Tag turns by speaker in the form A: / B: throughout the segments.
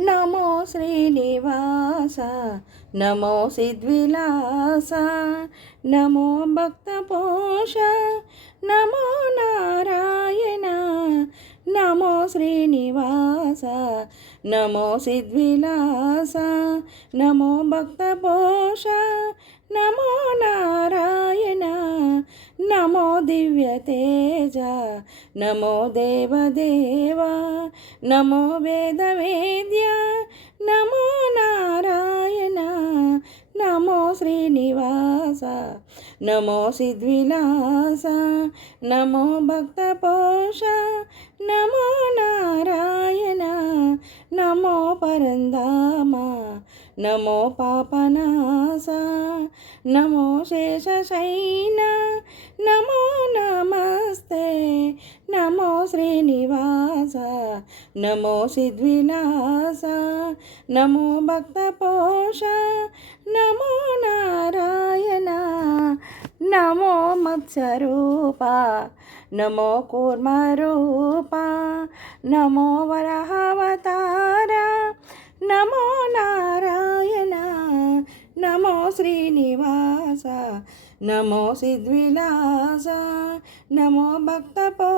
A: నమో శ్రీనివాస నమో సిద్విలాస నమో భక్తపోష నమో నారాయణ నమో శ్రీనివాస నమో సిద్విలాస నమో భక్తపోష నమో నారాయణ నమో దివ్యతే నమో దేవదేవా నమో వేదవేద్య నమో నారాయణ నమో శ్రీనివాస నమో సిద్విలాస నమో భక్తపోష నమో నారాయణ నమో పరందామ నమో పాపనాస నమో శేషశైన నమో నమో సిద్వినాశ నమో భక్తపోష నమో నారాయణ నమో మత్స్యరూప నమో కూర్మరూప నమో వరహవతార నమో నారాయణ నమో శ్రీనివాస నమో సిద్విలాస నమో భక్తపోష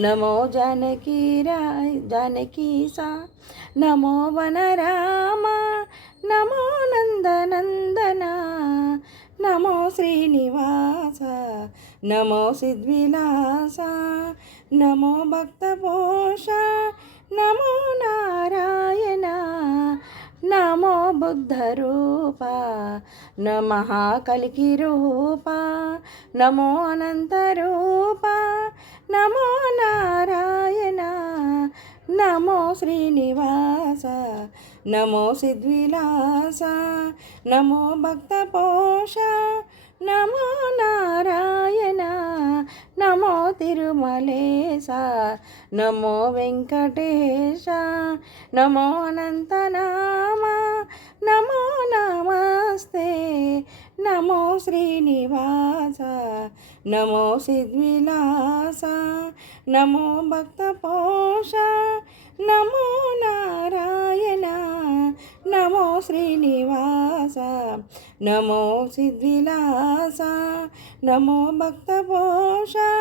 A: నమో జానకీ రాయ్ జానకీ సా నమో వన రామ నమో నందనందన నమో శ్రీనివాస నమో సిద్విలాస నమో భక్తపోష నమో నారాయణ నమో బుద్ధరూప నమ కలికి రూప నమో అనంతరూప నమో నారాయణ నమో శ్రీనివాస నమో సిద్విలాస నమో భక్తపోష నమో నారాయణ నమో తిరుమలేశ నమో వెంకటేశ నమో అనంతనామ నమో శ్రీనివాస నమో సిద్విలాస నమో భక్త పోష నమో నారాయణ నమో శ్రీనివాస నమో సిద్విలాస నమో భక్తపోష నమో